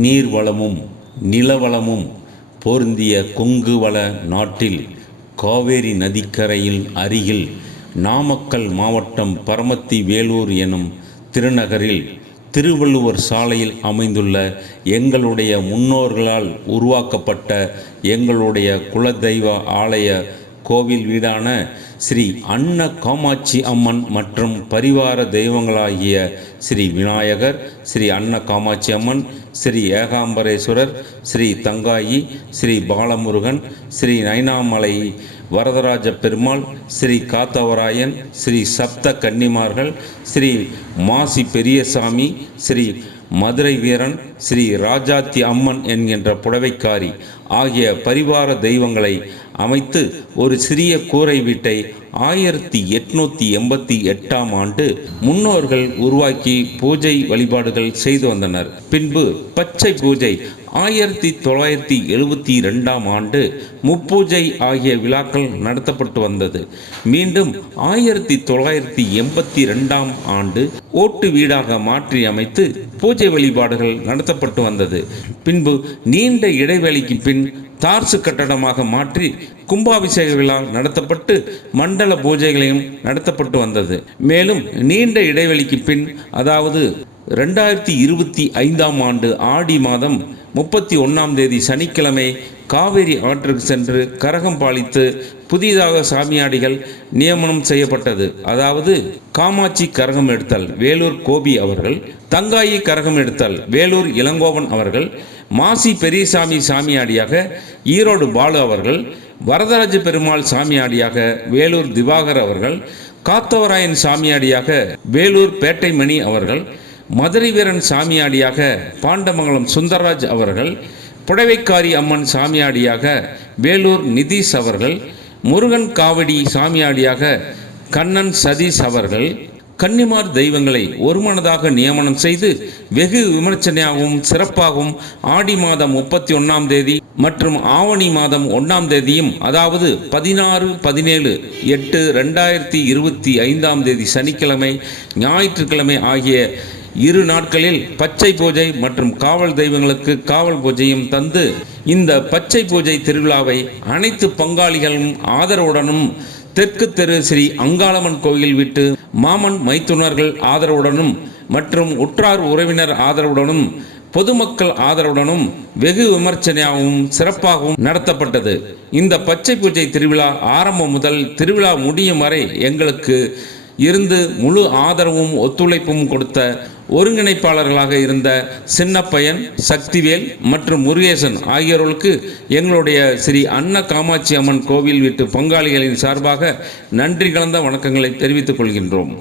நீர்வளமும் நிலவளமும் பொருந்திய கொங்கு வள நாட்டில் காவேரி நதிக்கரையில் அருகில் நாமக்கல் மாவட்டம் பரமத்தி வேலூர் எனும் திருநகரில் திருவள்ளுவர் சாலையில் அமைந்துள்ள எங்களுடைய முன்னோர்களால் உருவாக்கப்பட்ட எங்களுடைய குலதெய்வ ஆலய கோவில் வீடான ஸ்ரீ அன்ன காமாட்சி அம்மன் மற்றும் பரிவார தெய்வங்களாகிய ஸ்ரீ விநாயகர், ஸ்ரீ அன்ன காமாட்சி அம்மன், ஸ்ரீ ஏகாம்பரேஸ்வரர், ஸ்ரீ தங்காயி, ஸ்ரீ பாலமுருகன், ஸ்ரீ நைனாமலை வரதராஜ பெருமாள், ஸ்ரீ காத்தவராயன், ஸ்ரீ சப்த கன்னிமார்கள், ஸ்ரீ மாசி பெரியசாமி, ஸ்ரீ மதுரை வீரன், ஸ்ரீ ராஜாத்தி அம்மன் என்கின்ற புடவைக்காரி ஆகிய பரிவார தெய்வங்களை அமைத்து ஒரு சிறிய கூரை வீட்டை 1888ஆம் ஆண்டு முன்னோர்கள் உருவாக்கி பூஜை வழிபாடுகள் செய்து வந்தனர். பின்பு பச்சை பூஜை 1972ஆம் ஆண்டு முப்பூஜை ஆகிய விழாக்கள் நடத்தப்பட்டு வந்தது. மீண்டும் 1982ஆம் ஆண்டு ஓட்டு வீடாக மாற்றி அமைத்து பூஜை வழிபாடுகள் நடத்தப்பட்டு வந்தது. பின்பு நீண்ட இடைவெளிக்கு பின் தார்சு கட்டடமாக மாற்றி கும்பாபிஷேக விழா நடத்தப்பட்டு மண்டல பூஜைகளையும் நடத்தப்பட்டு வந்தது. மேலும் நீண்ட இடைவெளிக்கு பின், அதாவது 2025ஆம் ஆண்டு ஆடி மாதம் 31ஆம் தேதி சனிக்கிழமை காவேரி ஆற்றுக்கு சென்று கரகம் பாலித்து புதிதாக சாமியாடிகள் நியமனம் செய்யப்பட்டது. அதாவது காமாட்சி கரகம் எடுத்தல் வேலூர் கோபி அவர்கள், தங்காயி கரகம் எடுத்தல் வேலூர் இளங்கோவன் அவர்கள், மாசி பெரியசாமி சாமியாடியாக ஈரோடு பாலு அவர்கள், வரதராஜ பெருமாள் சாமியாடியாக வேலூர் திவாகர் அவர்கள், காத்தவராயன் சாமியாடியாக வேலூர் பேட்டைமணி அவர்கள், மதுரை வீரன் சாமியாடியாக பாண்டமங்கலம் சுந்தரராஜ் அவர்கள், புடவைக்காரி அம்மன் சாமியாடியாக வேலூர் நிதிஷ் அவர்கள், முருகன் காவடி சாமியாடியாக கண்ணன் சதீஷ் அவர்கள், கன்னிமார் தெய்வங்களை ஒருமனதாக நியமனம் செய்து வெகு விமர்சனையாகவும் சிறப்பாகவும் ஆடி மாதம் 31ஆம் தேதி மற்றும் ஆவணி மாதம் 1ஆம் தேதியும், அதாவது 16-17-8-2025ஆம் தேதி சனிக்கிழமை ஞாயிற்றுக்கிழமை ஆகிய இரு நாட்களில் பச்சை பூஜை மற்றும் காவல் தெய்வங்களுக்கு காவல் பூஜையும் தந்து இந்த பச்சை பூஜை திருவிழாவை அனைத்து பங்காளிகளும் ஆதரவுடனும் தெற்கு தெரு ஸ்ரீ அங்காளம்மன் கோயில் வீட்டு மாமன் மைத்துனர்கள் ஆதரவுடனும் மற்றும் உற்றார் உறவினர் ஆதரவுடனும் பொதுமக்கள் ஆதரவுடனும் வெகு விமர்சனையாகவும் சிறப்பாகவும் நடத்தப்பட்டது. இந்த பச்சை பூஜை திருவிழா ஆரம்பம் முதல் திருவிழா முடியும் வரை எங்களுக்கு இருந்து முழு ஆதரவும் ஒத்துழைப்பும் கொடுத்த ஒருங்கிணைப்பாளர்களாக இருந்த சின்னப்பையன், சக்திவேல் மற்றும் முருகேசன் ஆகியோர்களுக்கு எங்களுடைய ஸ்ரீ அன்ன காமாட்சி அம்மன் கோவில் வீட்டு பங்காளிகளின் சார்பாக நன்றி கலந்த வணக்கங்களை தெரிவித்துக் கொள்கின்றோம்.